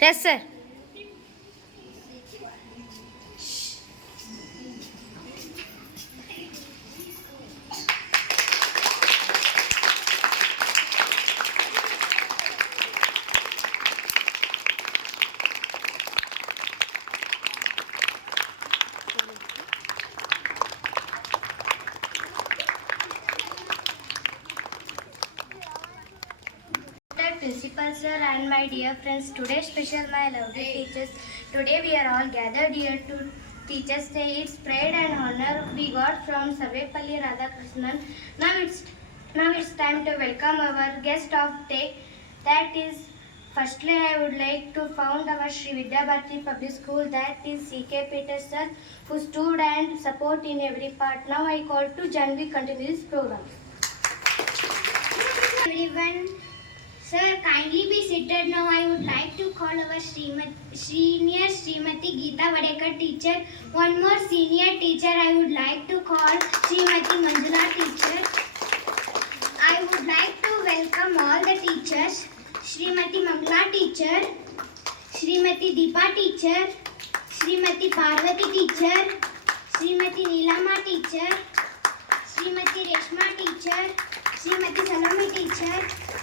Yes, sir. Principal sir and my dear friends, today special my lovely teachers. Today we are all gathered here to Teachers Day. It's pride and honor we got from Sarvepalli Radhakrishnan. Now it's time to welcome our guest of day. That is, firstly I would like to found our Sri Vidya Bharati Public School. That is C.K. Peters sir, who stood and support in every part. Now I call to Janvi continue this program. Everyone. Sir, kindly be seated now. I would like to call our senior Srimati Geeta Vadekar teacher. One more senior teacher I would like to call Srimati Manjula teacher. I would like to welcome all the teachers. Srimati Mangla teacher, Srimati Deepa teacher, Srimati Parvati teacher, Srimati Neelama teacher, Srimati Reshma teacher, Srimati Salome teacher,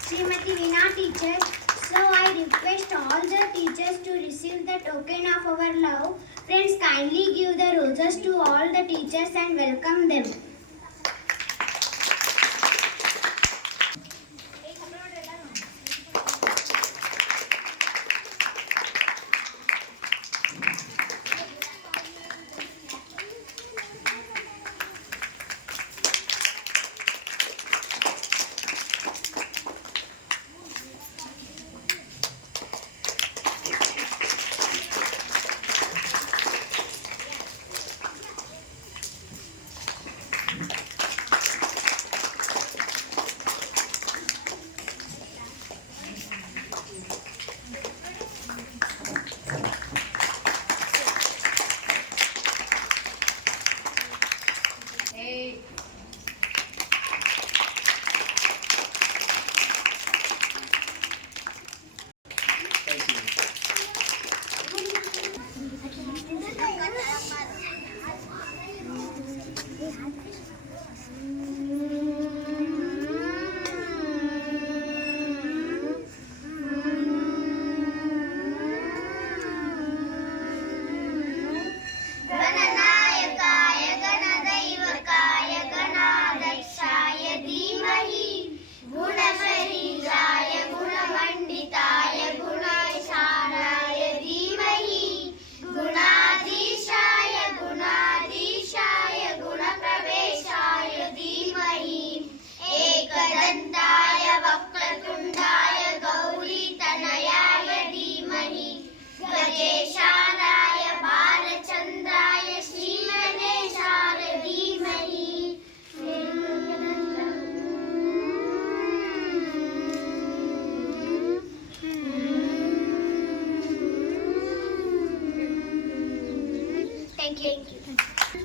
Srimati Veena teacher. So I request all the teachers to receive the token of our love. Friends, kindly give the roses to all the teachers and welcome them.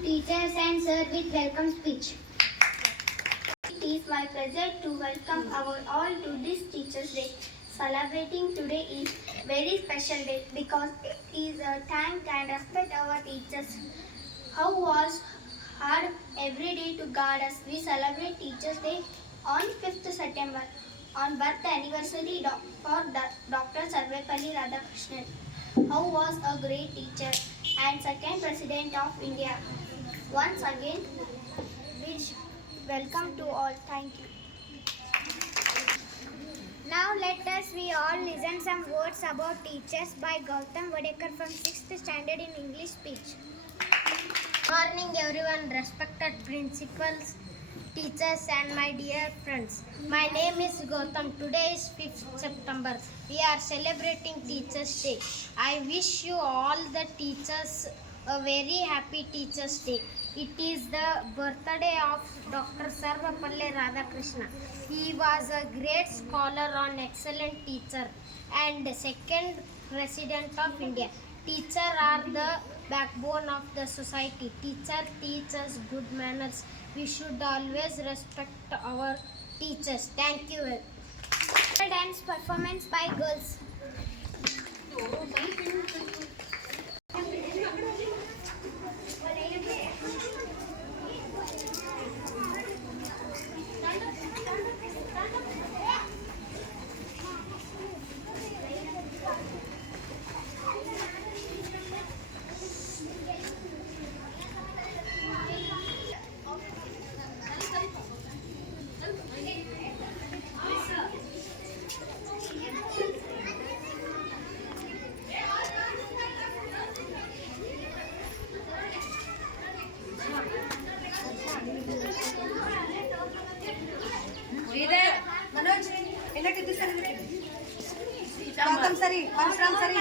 Teachers and sir with welcome speech. It is my pleasure to welcome our all to this Teachers Day. Celebrating today is very special day because it is a thank and respect our teachers who was hard every day to guard us. We celebrate Teachers Day on 5th September on birth anniversary for Dr. Sarvepalli Radhakrishnan, who was a great teacher and second President of India. Once again, welcome to all. Thank you. Now let us we all listen some words about teachers by Gautam Vadekar from 6th standard in English speech. Morning everyone, respected principals, teachers and my dear friends. My name is Gautam. Today is 5th September. We are celebrating Teachers' Day. I wish you all the teachers a very happy Teachers' Day. It is the birthday of Dr. Sarvapalli Radhakrishna. He was a great scholar and excellent teacher and second President of India. Teachers are the backbone of the society. Teacher teach us good manners. We should always respect our teachers. Thank you. Dance performance by girls. Manoj ಎಲ್ಲಕ್ಕಿದ್ದು ಸರಿ ಗೌತಮ್ ಸರಿ ಪರಶುರಾಮ್ ಸರಿ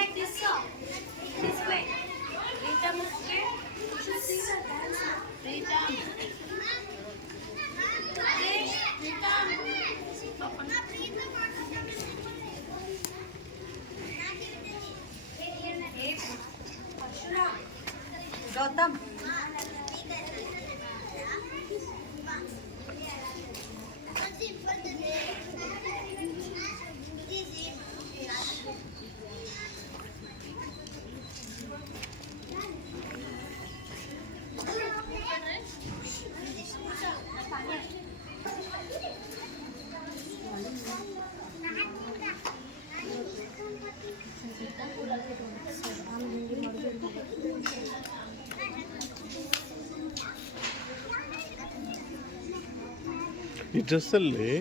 ಗೌತಮ್ ಈ ಡ್ರೆಸ್ಸಲ್ಲಿ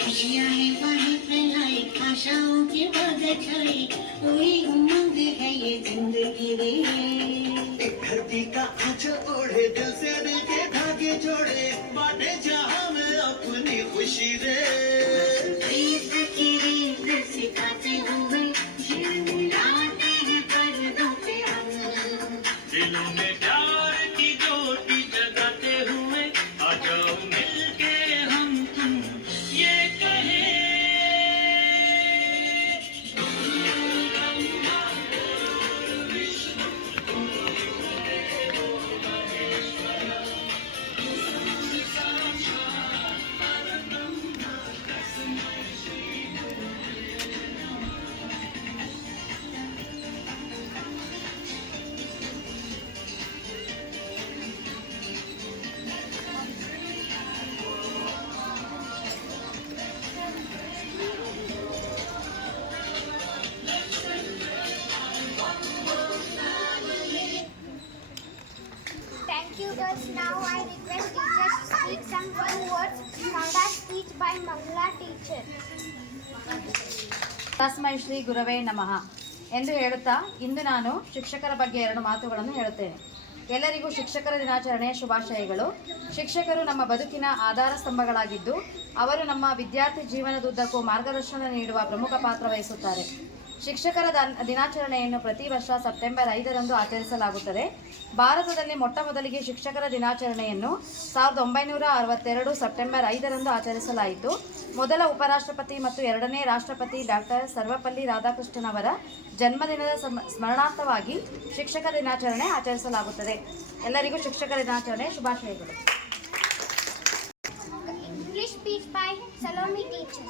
खुशियाँ हैं वही फैलाई आशाओं की बादल छाई कोई उमंग है ये जिंदगी रे धरती का आंचल ओढ़े दिल से दिल के धागे जोड़े बांटे जहां में अपनी खुशी रे रीत की रीत सिखाते हुए झिलमिलाते हैं पर्दों पे हम दिलों में प्यार की ज्योति जगाते हुए आ जाओ मिलके हम तुम ये कहें Thank you girls. Now I request teachers to speak some fun words. Sound speech by Mangala teacher. ತಸ್ಮೈ ಶ್ರೀ ಗುರವೇ ನಮಃ ಎಂದು ಹೇಳುತ್ತಾ ಇಂದು ನಾನು ಶಿಕ್ಷಕರ ಬಗ್ಗೆ 2 ಮಾತುಗಳನ್ನು ಹೇಳುತ್ತೇನೆ. ಎಲ್ಲರಿಗೂ ಶಿಕ್ಷಕರ ದಿನಾಚರಣೆಯ ಶುಭಾಶಯಗಳು. ಶಿಕ್ಷಕರು ನಮ್ಮ ಬದುಕಿನ ಆಧಾರ ಸ್ತಂಭಗಳಾಗಿದ್ದು ಅವರು ನಮ್ಮ ವಿದ್ಯಾರ್ಥಿ ಜೀವನದುದ್ದಕ್ಕೂ ಮಾರ್ಗದರ್ಶನ ನೀಡುವ ಪ್ರಮುಖ ಪಾತ್ರ ವಹಿಸುತ್ತಾರೆ. ಶಿಕ್ಷಕರ ದಿನಾಚರಣೆಯನ್ನು ಪ್ರತಿ ವರ್ಷ ಸೆಪ್ಟೆಂಬರ್ 5ರಂದು ಆಚರಿಸಲಾಗುತ್ತದೆ. ಭಾರತದಲ್ಲಿ ಮೊಟ್ಟ ಮೊದಲಿಗೆ ಶಿಕ್ಷಕರ ದಿನಾಚರಣೆಯನ್ನು 1962 ಸೆಪ್ಟೆಂಬರ್ 5ರಂದು ಆಚರಿಸಲಾಯಿತು. ಮೊದಲ ಉಪರಾಷ್ಟ್ರಪತಿ ಮತ್ತು ಎರಡನೇ ರಾಷ್ಟ್ರಪತಿ ಡಾಕ್ಟರ್ ಸರ್ವಪಲ್ಲಿ ರಾಧಾಕೃಷ್ಣನ್ ಅವರ ಜನ್ಮದಿನದ ಸ್ಮರಣಾರ್ಥವಾಗಿ ಶಿಕ್ಷಕರ ದಿನಾಚರಣೆ ಆಚರಿಸಲಾಗುತ್ತದೆ. ಎಲ್ಲರಿಗೂ ಶಿಕ್ಷಕರ ದಿನಾಚರಣೆ ಶುಭಾಶಯಗಳು. English speech by Salome teacher.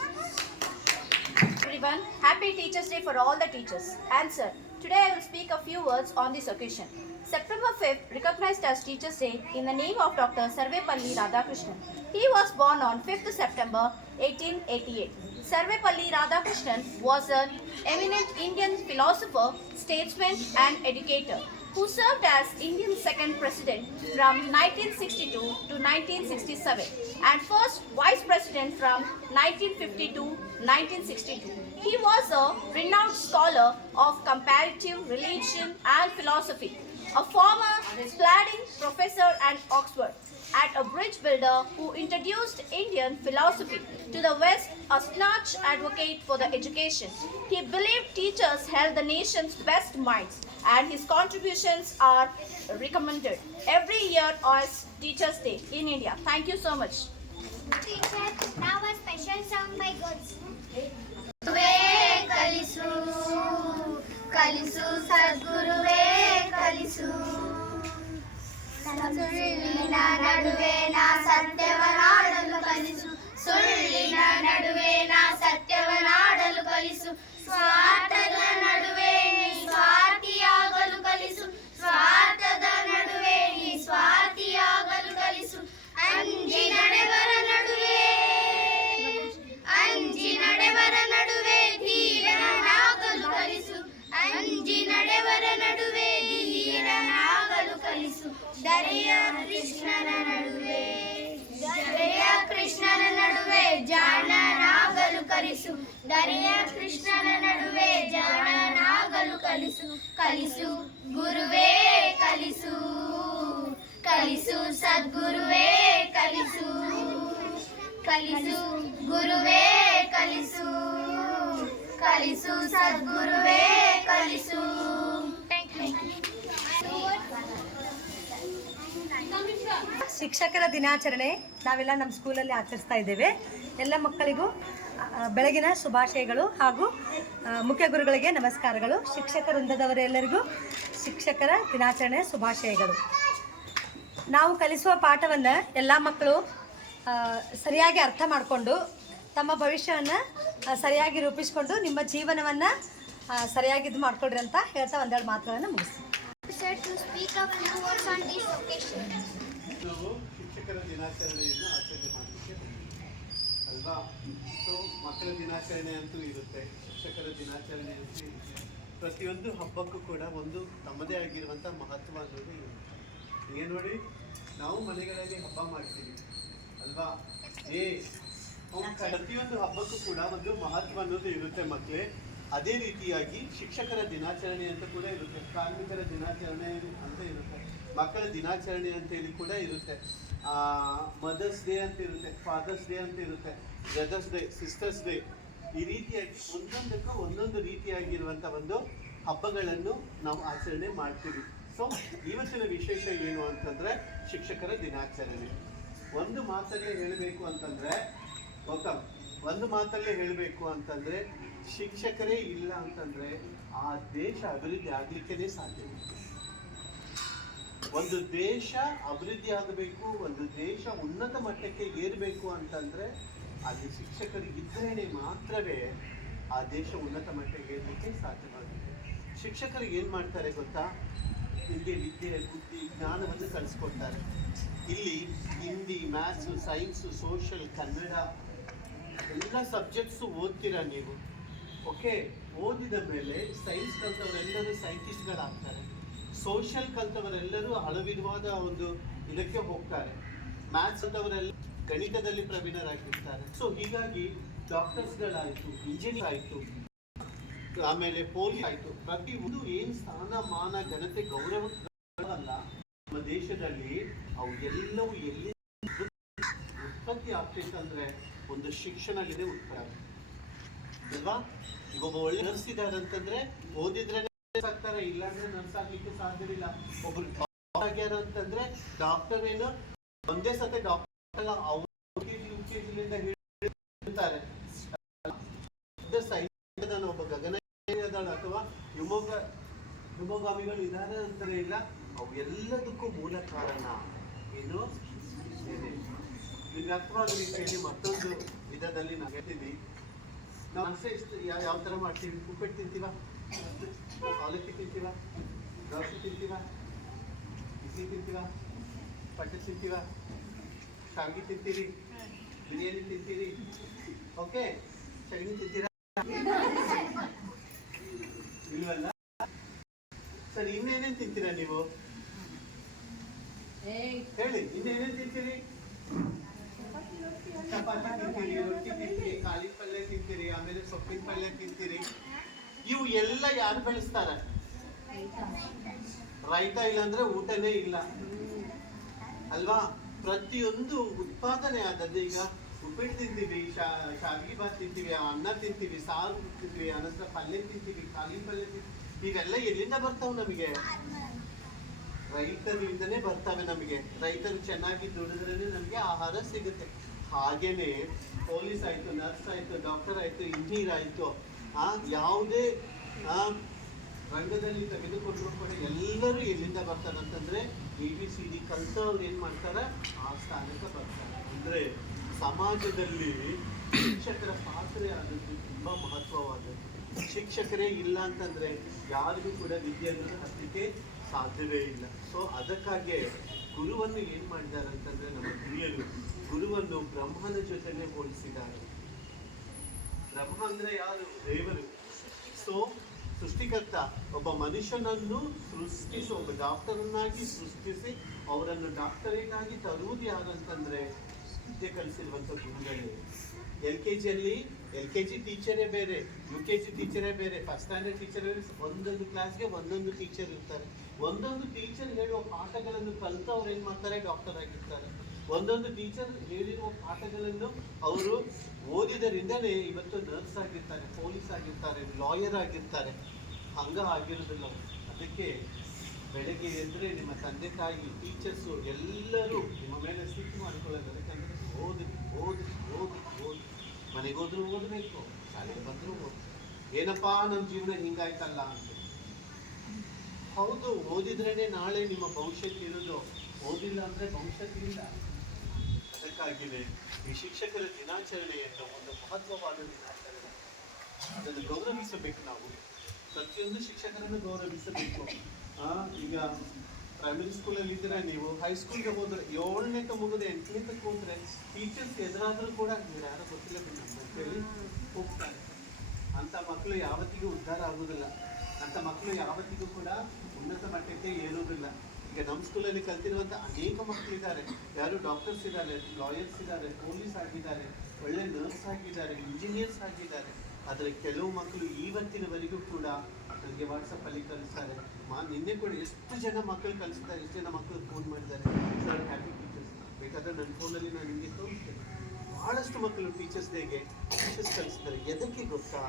Everyone, happy Teachers' Day for all the teachers. Answer. Today I will speak a few words on this occasion. September 5th, recognized as Teachers' Day in the name of Dr. Sarvepalli Radhakrishnan. He was born on 5th September 1888. Sarvepalli Radhakrishnan was an eminent Indian philosopher, statesman and educator who served as India's second president from 1962 to 1967 and first vice president from 1950 to 1962. He was a renowned scholar of comparative religion and philosophy, a former Spalding professor at Oxford, and a bridge builder who introduced Indian philosophy to the West, a staunch advocate for the education. He believed teachers held the nation's best minds, and his contributions are recommended every year as Teachers' Day in India. Thank you so much. Teacher, now a special song by Gods. ಕಲಿಸು ಕಲಿಸು ಸದ್ಗುರುವೇ ಕಲಿಸು ಸುಳ್ಳಿನ ನಡುವೆ ನಾ ಸತ್ಯವನಾಡಲು ಕಲಿಸು ಸುಳ್ಳಿನ ನಡುವೆ ನಾ ಸತ್ಯವನಾಡಲು ಕಲಿಸು ಸ್ವಾರ್ಥದ ನಡುವೆ ನೀ ಸ್ವಾರ್ಥಿಯಾಗಲು ಕಲಿಸು ಸ್ವಾರ್ಥದ ನಡುವೆ ನೀ ಸ್ವಾರ್ಥಿಯಾಗಲು ಕಲಿಸು ಅಂಜಿ ನಡೆವರ ನಡುವೆ ಧೀರನಾಗಲು ಕಲಿಸು ಅಂಜಿ ನಡೆವರ ನಡುವೆ ಧೀರನಾಗಲು ಕಲಿಸು ದರೆಯ ಕೃಷ್ಣನ ನಡುವೆ ಜಾಣನಾಗಲು ಕಲಿಸು ದರೆಯ ಕೃಷ್ಣನ ನಡುವೆ ಜಾಣನಾಗಲು ಕಲಿಸು ಕಲಿಸು ಗುರುವೇ ಕಲಿಸು ಕಲಿಸು ಸದ್ಗುರುವೇ ಕಲಿಸು ಕಲಿಸು ಗುರುವೇ ಕಲಿಸು ಕಲಿಸು ಸದ್ಗುರುವೇ ಕಲಿಸು. ಶಿಕ್ಷಕರ ದಿನಾಚರಣೆ ನಾವೆಲ್ಲ ನಮ್ಮ ಸ್ಕೂಲಲ್ಲಿ ಆಚರಿಸ್ತಾ ಇದ್ದೇವೆ. ಎಲ್ಲ ಮಕ್ಕಳಿಗೂ ಬೆಳಗಿನ ಶುಭಾಶಯಗಳು ಹಾಗೂ ಮುಖ್ಯ ಗುರುಗಳಿಗೆ ನಮಸ್ಕಾರಗಳು. ಶಿಕ್ಷಕ ವೃಂದದವರೆಲ್ಲರಿಗೂ ಶಿಕ್ಷಕರ ದಿನಾಚರಣೆ ಶುಭಾಶಯಗಳು. ನಾವು ಕಲಿಸುವ ಪಾಠವನ್ನು ಎಲ್ಲ ಮಕ್ಕಳು ಸರಿಯಾಗಿ ಅರ್ಥ ಮಾಡಿಕೊಂಡು ತಮ್ಮ ಭವಿಷ್ಯವನ್ನು ಸರಿಯಾಗಿ ರೂಪಿಸಿಕೊಂಡು ನಿಮ್ಮ ಜೀವನವನ್ನು ಸರಿಯಾಗಿ ಇದು ಮಾಡಿಕೊಡ್ರಿ ಅಂತ ಹೇಳ್ತಾ ಒಂದೆರಡು ಮಾತುಗಳನ್ನು ಮುಗಿಸ್ತೀನಿ. ಶಿಕ್ಷಕರ ದಿನಾಚರಣೆಯನ್ನು ಆಚರಣೆ ಮಾಡಲಿಕ್ಕೆ ಅಲ್ವಾ? ಸೊ ಮಕ್ಕಳ ದಿನಾಚರಣೆ ಅಂತೂ ಇರುತ್ತೆ, ಶಿಕ್ಷಕರ ದಿನಾಚರಣೆ ಅಂತೂ ಇರುತ್ತೆ. ಪ್ರತಿಯೊಂದು ಹಬ್ಬಕ್ಕೂ ಕೂಡ ಒಂದು ತಮ್ಮದೇ ಆಗಿರುವಂಥ ಮಹತ್ವ ಅನ್ನೋದು ಇರುತ್ತೆ. ಈಗ ನೋಡಿ, ನಾವು ಮನೆಗಳಲ್ಲಿ ಹಬ್ಬ ಮಾಡ್ತೀವಿ ಅಲ್ವಾ? ಪ್ರತಿಯೊಂದು ಹಬ್ಬಕ್ಕೂ ಕೂಡ ಒಂದು ಮಹತ್ವ ಅನ್ನೋದು ಇರುತ್ತೆ ಮಕ್ಕಳೇ. ಅದೇ ರೀತಿಯಾಗಿ ಶಿಕ್ಷಕರ ದಿನಾಚರಣೆ ಅಂತ ಕೂಡ ಇರುತ್ತೆ, ಕಾರ್ಮಿಕರ ದಿನಾಚರಣೆ ಅಂತ ಇರುತ್ತೆ, ಮಕ್ಕಳ ದಿನಾಚರಣೆ ಅಂತೇಳಿ ಕೂಡ ಇರುತ್ತೆ, ಮದರ್ಸ್ ಡೇ ಅಂತ ಇರುತ್ತೆ, ಫಾದರ್ಸ್ ಡೇ ಅಂತ ಇರುತ್ತೆ, ಬ್ರದರ್ಸ್ ಡೇ, ಸಿಸ್ಟರ್ಸ್ ಡೇ. ಈ ರೀತಿಯಾಗಿ ಒಂದೊಂದಕ್ಕೂ ಒಂದೊಂದು ರೀತಿಯಾಗಿರುವಂಥ ಒಂದು ಹಬ್ಬಗಳನ್ನು ನಾವು ಆಚರಣೆ ಮಾಡ್ತೀವಿ. ಸೊ ಇವತ್ತಿನ ವಿಶೇಷ ಏನು ಅಂತಂದರೆ ಶಿಕ್ಷಕರ ದಿನಾಚರಣೆ. ಒಂದು ಮಾತಲ್ಲೇ ಹೇಳಬೇಕು ಅಂತಂದರೆ ಒಂದು ಮಾತಲ್ಲೇ ಹೇಳಬೇಕು ಅಂತಂದರೆ ಶಿಕ್ಷಕರೇ ಇಲ್ಲ ಅಂತಂದರೆ ಆ ದೇಶ ಅಭಿವೃದ್ಧಿ ಆಗಲಿಕ್ಕೇ ಸಾಧ್ಯವಿಲ್ಲ. ಒಂದು ದೇಶ ಅಭಿವೃದ್ಧಿ ಆಗಬೇಕು, ಒಂದು ದೇಶ ಉನ್ನತ ಮಟ್ಟಕ್ಕೆ ಏರಬೇಕು ಅಂತಂದರೆ ಅಲ್ಲಿ ಶಿಕ್ಷಕರಿಗಿದ್ದರೆ ಮಾತ್ರವೇ ಆ ದೇಶ ಉನ್ನತ ಮಟ್ಟಕ್ಕೆ ಏರಲಿಕ್ಕೆ ಸಾಧ್ಯವಾಗುತ್ತೆ. ಶಿಕ್ಷಕರಿಗೆ ಏನು ಮಾಡ್ತಾರೆ ಗೊತ್ತಾ? ಇಲ್ಲಿ ವಿದ್ಯೆ, ಬುದ್ಧಿ, ಜ್ಞಾನವನ್ನು ಕಲಿಸ್ಕೊಡ್ತಾರೆ. ಇಲ್ಲಿ Hindi, maths, science, social, Kannada ಎಲ್ಲ ಸಬ್ಜೆಕ್ಟ್ಸು ಓದ್ತೀರಾ ನೀವು. ಓಕೆ, ಓದಿದ ಮೇಲೆ ಸೈನ್ಸ್ ಕಲ್ತವರೆಲ್ಲರೂ ಸೈಂಟಿಸ್ಟ್ಗಳಾಗ್ತಾರೆ, ಸೋಷಲ್ ಕಲ್ತವರೆಲ್ಲರೂ ಹಲವಿಧವಾದ ಒಂದು ಇದಕ್ಕೆ ಹೋಗ್ತಾರೆ, ಮ್ಯಾಥ್ಸ್ ಕಲ್ತವರೆಲ್ಲ ಗಣಿತದಲ್ಲಿ ಪ್ರವೀಣರಾಗಿರ್ತಾರೆ. ಸೊ ಹೀಗಾಗಿ ಡಾಕ್ಟರ್ಸ್ಗಳಾಯಿತು, ಇಂಜಿನಿಯರ್ ಆಯಿತು, ಆಮೇಲೆ ಪೊಲೀಸ್ ಆಯಿತು, ಪ್ರತಿಯೊಂದು ಏನು ಸ್ಥಾನಮಾನ ಘನತೆ ಗೌರವಲ್ಲ ನಮ್ಮ ದೇಶದಲ್ಲಿ ಅವು ಎಲ್ಲವೂ ಎಲ್ಲಿ ಉತ್ಪತ್ತಿ ಆಗ್ತೈತೆ ಅಂದರೆ ಒಂದು ಶಿಕ್ಷಣವಿದೆ ಉತ್ತರ. ಅಲ್ವಾ? ಈಗ ಒಬ್ಬ ಒಳ್ಳೆ ನರ್ಸ್ ಇದ್ದಾರೆ ಅಂತಂದ್ರೆ ಓದಿದ್ರೆ ಆಗ್ತಾರೆ, ಇಲ್ಲಾಂದ್ರೆ ನರ್ಸ್ ಆಗ್ಲಿಕ್ಕೆ ಸಾಧ್ಯವಿಲ್ಲ. ಒಬ್ರು ಆಗ್ಯಾರ ಅಂತಂದ್ರೆ ಡಾಕ್ಟರ್ ಏನು ಒಂದೇ ಸತಿ ಡಾಕ್ಟರ್ ಹೇಳ್ತಾರೆ. ಒಬ್ಬ ಗಗನ ಅಥವಾ ಹಿಮೋಗಾಮಿಗಳು ಇದ್ದಾರೆ ಅಂತಾರೆ ಇಲ್ಲ, ಅವು ಎಲ್ಲದಕ್ಕೂ ಮೂಲ ಕಾರಣ ಏನು ನಿಮ್ಗೆ ಅರ್ಥವಾದ ರೀತಿಯಲ್ಲಿ ಮತ್ತೊಂದು ವಿಧದಲ್ಲಿ ನಾವು ಹೇಳ್ತೀವಿ. ನಾವು ಅಷ್ಟೇ ಇಷ್ಟು ಯಾವ ಥರ ಮಾಡ್ತೀವಿ? ಉಪ್ಪಿಟ್ಟು ತಿಂತೀವ, ಅವಲಕ್ಕಿ ತಿಂತೀವ, ದೋಸೆ ತಿಂತೀವ, ಇಡ್ಲಿ ತಿಂತೀವ, ಪಡ್ಡು ತಿಂತೀವ, ಶಾವಿಗೆ ತಿಂತೀರಿ, ಬಿರಿಯಾನಿ ತಿಂತೀರಿ, ಓಕೆ, ಸಗಣಿ ತಿಂತೀರಾ ಇಲ್ವಲ್ಲ? ಸರಿ, ಇನ್ನೇನೇನು ತಿಂತೀರಾ ನೀವು? ಹೇಳಿ, ಇನ್ನೇನೇನು ತಿಂತೀರಿ? ಚಪಾತಿ ತಿಂತೀರಿ, ರೊಟ್ಟಿ ತಿಂತೀರಿ, ಕಾಳಿ ಪಲ್ಯ ತಿಂತೀರಿ, ಆಮೇಲೆ ಸೊಪ್ಪಿನ ಪಲ್ಯ ತಿಂತೀರಿ. ಇವು ಎಲ್ಲ ಯಾರು ಬೆಳೆಸ್ತಾರ? ರೈತ ಇಲ್ಲ ಅಂದ್ರೆ ಊಟನೇ ಇಲ್ಲ ಅಲ್ವಾ? ಪ್ರತಿಯೊಂದು ಉತ್ಪಾದನೆ ಆದದ್ದು. ಈಗ ಉಪ್ಪಿಟ್ಟು ತಿಂತೀವಿ, ಶಾವಿಗೆ ಬಾತ್ ತಿಂತೀವಿ, ಅನ್ನ ತಿಂತೀವಿ, ಸಾರು ತಿಂತೀವಿ, ಅನಂತರ ಪಲ್ಯ ತಿಂತೀವಿ, ಕಾಳಿ ಪಲ್ಯ ತಿಂತೀವಿ. ಇವೆಲ್ಲ ಎಲ್ಲಿಂದ ಬರ್ತಾವ ನಮಗೆ? ರೈತರಿಂದನೇ ಬರ್ತವೆ ನಮಗೆ. ರೈತರು ಚೆನ್ನಾಗಿ ದುಡಿದ್ರೇನೆ ನಮಗೆ ಆಹಾರ ಸಿಗುತ್ತೆ. ಹಾಗೇನೆ ಪೊಲೀಸ್ ಆಯ್ತು, ನರ್ಸ್ ಆಯ್ತು, ಡಾಕ್ಟರ್ ಆಯ್ತು, ಇಂಜಿನಿಯರ್ ಆಯ್ತು, ಯಾವುದೇ ರಂಗದಲ್ಲಿ ತೆಗೆದುಕೊಂಡ್ರು ಕೂಡ ಎಲ್ಲರೂ ಎಲ್ಲಿಂದ ಬರ್ತಾರೆ ಅಂತಂದ್ರೆ ABCD ಕಲ್ತವ್ರು ಏನ್ ಮಾಡ್ತಾರ ಆ ಸ್ಥಾನಕ್ಕೆ ಬರ್ತಾರೆ. ಅಂದ್ರೆ ಸಮಾಜದಲ್ಲಿ ಶಿಕ್ಷಕರ ಪಾತ್ರ ಆದದ್ದು ತುಂಬಾ ಮಹತ್ವವಾದದ್ದು. ಶಿಕ್ಷಕರೇ ಇಲ್ಲ ಅಂತಂದ್ರೆ ಯಾರಿಗೂ ಕೂಡ ವಿದ್ಯೆ ಅನ್ನೋದು ಹತ್ತಲಿಕ್ಕೆ ಸಾಧ್ಯವೇ ಇಲ್ಲ. ಸೊ ಅದಕ್ಕಾಗಿ ಗುರುವನ್ನು ಏನ್ ಮಾಡಿದ್ದಾರೆ ಅಂತಂದ್ರೆ ನಮ್ಮ ಹಿರಿಯರು ಗುರುವನ್ನು ಬ್ರಹ್ಮನ ಜೊತೆನೆ ಹೋಲಿಸಿದ್ದಾರೆ. ಬ್ರಹ್ಮ ಅಂದ್ರೆ ಯಾರು? ದೇವರು. ಸೊ ಸೃಷ್ಟಿಕರ್ತ ಒಬ್ಬ ಮನುಷ್ಯನನ್ನು ಸೃಷ್ಟಿಸಿ ಒಬ್ಬ ಡಾಕ್ಟರನ್ನಾಗಿ ಸೃಷ್ಟಿಸಿ ಅವರನ್ನು ಡಾಕ್ಟರೇಟ್ ಆಗಿ ತರುವುದು ಯಾರಂತಂದ್ರೆ ವಿದ್ಯೆ ಕಲಿಸಿರುವಂತ ಗುರುಗಳೇ. LKG ಟೀಚರೇ ಬೇರೆ, UKG ಟೀಚರೇ ಬೇರೆ, ಫಸ್ಟ್ ಸ್ಟ್ಯಾಂಡರ್ಡ್ ಟೀಚರ್ ಒಂದೊಂದು ಕ್ಲಾಸ್ಗೆ ಒಂದೊಂದು ಟೀಚರ್ ಇರ್ತಾರೆ. ಒಂದೊಂದು ಟೀಚರ್ ಹೇಳುವ ಪಾಠಗಳನ್ನು ಕಲಿತು ಅವ್ರು ಏನ್ ಮಾಡ್ತಾರೆ? ಡಾಕ್ಟರ್ ಆಗಿರ್ತಾರೆ. ಒಂದೊಂದು ಟೀಚರ್ ಹೇಳಿರುವ ಪಾಠಗಳನ್ನು ಅವರು ಓದಿದರಿಂದನೇ ಇವತ್ತು ನರ್ಸ್ ಆಗಿರ್ತಾರೆ, ಪೊಲೀಸ್ ಆಗಿರ್ತಾರೆ, ಲಾಯರ್ ಆಗಿರ್ತಾರೆ. ಹಂಗ ಆಗಿರೋದಿಲ್ಲ. ಅದಕ್ಕೆ ಬೆಳಗ್ಗೆ ಎದ್ರೆ ನಿಮ್ಮ ತಂದೆ ತಾಯಿ ಟೀಚರ್ಸು ಎಲ್ಲರೂ ನಿಮ್ಮ ಮೇಲೆ ಸಿಟ್ಟು ಮಾಡ್ಕೊಳ್ಳೋದು. ಯಾಕಂದ್ರೆ ಓದು ಮನೆಗೆ ಹೋದ್ರು ಓದಬೇಕು, ಶಾಲೆಗೆ ಬಂದ್ರು ಓದು. ಏನಪ್ಪಾ ನಮ್ಮ ಜೀವನ ಹಿಂಗಾಯ್ತಲ್ಲ ಅಂತ. ಹೌದು, ಓದಿದ್ರೇನೆ ನಾಳೆ ನಿಮ್ಮ ಭವಿಷ್ಯಕ್ಕೆ ಇರೋದು. ಓದಿಲ್ಲ ಅಂದ್ರೆ ಭವಿಷ್ಯಕ್ಕೆ ಇಲ್ಲ. ಅದಕ್ಕಾಗಿಯೇ ಈ ಶಿಕ್ಷಕರ ದಿನಾಚರಣೆಯನ್ನು ಒಂದು ಮಹತ್ವವಾದ ದಿನಾಚರಣೆ. ಅದನ್ನು ಗೌರವಿಸಬೇಕು. ನಾವು ಪ್ರತಿಯೊಂದು ಶಿಕ್ಷಕರನ್ನು ಗೌರವಿಸಬೇಕು. ಈಗ ಪ್ರೈಮರಿ ಸ್ಕೂಲಲ್ಲಿ ಇದ್ರೆ ನೀವು ಹೈಸ್ಕೂಲ್ಗೆ ಹೋದ್ರೆ 7ನೇ ಮುಗಿದು 8ನೇ ಹೋದ್ರೆ ಟೀಚರ್ಸ್ ಎದುರಾದ್ರೂ ಕೂಡ ಯಾರು ಗೊತ್ತಿಲ್ಲ ಅಂತೇಳಿ ಹೋಗ್ತಾರೆ. ಅಂತ ಮಕ್ಕಳು ಯಾವತ್ತಿಗೂ ಉದ್ಧಾರ ಆಗುವುದಿಲ್ಲ. ಅಂತ ಮಕ್ಕಳು ಯಾವತ್ತಿಗೂ ಕೂಡ ಉನ್ನತ ಮಟ್ಟಕ್ಕೆ ಏರುವುದಿಲ್ಲ. ಈಗ ನಮ್ಮ ಸ್ಕೂಲಲ್ಲಿ ಕಲ್ತಿರುವಂಥ ಅನೇಕ ಮಕ್ಕಳಿದ್ದಾರೆ. ಯಾರು ಡಾಕ್ಟರ್ಸ್ ಇದ್ದಾರೆ, ಲಾಯರ್ಸ್ ಇದ್ದಾರೆ, ಪೊಲೀಸ್ ಆಗಿದ್ದಾರೆ, ಒಳ್ಳೆ ನರ್ಸ್ ಆಗಿದ್ದಾರೆ, ಇಂಜಿನಿಯರ್ಸ್ ಆಗಿದ್ದಾರೆ. ಆದರೆ ಕೆಲವು ಮಕ್ಕಳು ಇವತ್ತಿನವರೆಗೂ ಕೂಡ ನನಗೆ ವಾಟ್ಸಪ್ಪಲ್ಲಿ ಕಳಿಸ್ತಾರೆ. ನಿನ್ನೆ ಕೂಡ ಎಷ್ಟು ಜನ ಮಕ್ಕಳು ಕಳಿಸ್ತಾರೆ, ಎಷ್ಟು ಜನ ಮಕ್ಕಳು ಫೋನ್ ಮಾಡಿದ್ದಾರೆ, ಸರ್ ಹ್ಯಾಪಿ ಟೀಚರ್ಸ್. ಬೇಕಾದ್ರೆ ನನ್ನ ಫೋನಲ್ಲಿ ನಾನು ನಿಮಗೆ ತೋರಿಸ್ತೇನೆ. ಭಾಳಷ್ಟು ಮಕ್ಕಳು ಟೀಚರ್ಸ್ ಡೇಗೆ ಟೀಚರ್ಸ್ ಕಳಿಸ್ತಾರೆ. ಎದಕ್ಕೆ ಗೊತ್ತಾ?